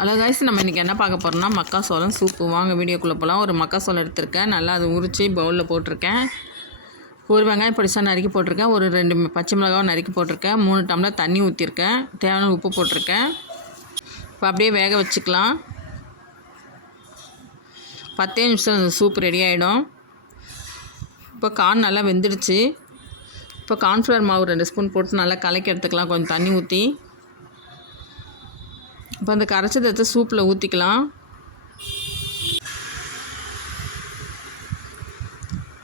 Hello guys, நம்ம இன்றைக்கி என்ன பார்க்க போகிறோம்னா மக்காசோளம் சூப்பு. வாங்க வீடியோக்குள்ளே போகலாம். ஒரு மக்காசோளம் எடுத்திருக்கேன், நல்லா அது உரித்து பவுலில் போட்டிருக்கேன். ஒரு வெங்காயம் பொடிசாக நறுக்கி போட்டிருக்கேன், ஒரு 2 பச்சை மிளகாவும் நறுக்கி போட்டிருக்கேன், 3 டம்ளர் தண்ணி ஊற்றிருக்கேன், தேவையான உப்பு போட்டிருக்கேன். இப்போ அப்படியே வேக வச்சுக்கலாம். 10 நிமிஷம் அந்த சூப் ரெடி ஆகிடும். இப்போ கார்ன் நல்லா வெந்துடுச்சு. இப்போ கார்ன்ஃப்ளவர் மாவு 2 ஸ்பூன் போட்டு நல்லா கலக்கி எடுத்துக்கலாம், கொஞ்சம் தண்ணி ஊற்றி. இப்போ அந்த கரைச்சதை எடுத்து சூப்பில் ஊற்றிக்கலாம்.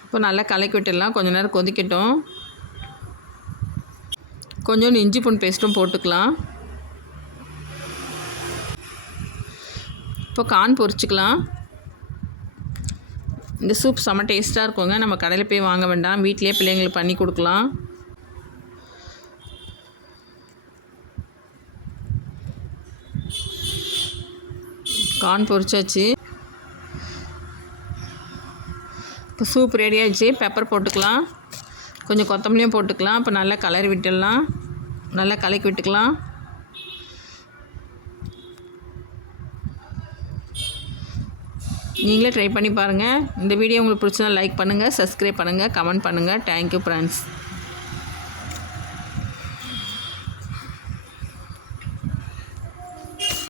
இப்போ நல்லா கலக்கி விட்டுடலாம், கொஞ்சம் நேரம் கொதிக்கட்டும். கொஞ்சோண்டு இஞ்சி பூண்டு பேஸ்ட்டும் போட்டுக்கலாம். இப்போ கார்ன் பொரிச்சிக்கலாம். இந்த சூப் செம்ம டேஸ்ட்டாக இருக்குங்க. நம்ம கடையில் போய் வாங்க வேண்டாம், வீட்டிலே பிள்ளைங்களுக்கு பண்ணி கொடுக்கலாம். கார்ன் பொரிச்சாச்சு. இப்போ சூப் ரெடி ஆகிடுச்சு. பெப்பர் போட்டுக்கலாம், கொஞ்சம் கொத்தமல்லியும் போட்டுக்கலாம். இப்போ நல்லா கலரி விட்டுடலாம், நல்லா கலக்கி விட்டுக்கலாம். நீங்களே ட்ரை பண்ணி பாருங்கள். இந்த வீடியோ உங்களுக்கு பிடிச்சதா லைக் பண்ணுங்கள், சப்ஸ்கிரைப் பண்ணுங்கள், கமெண்ட் பண்ணுங்கள். Thank you friends.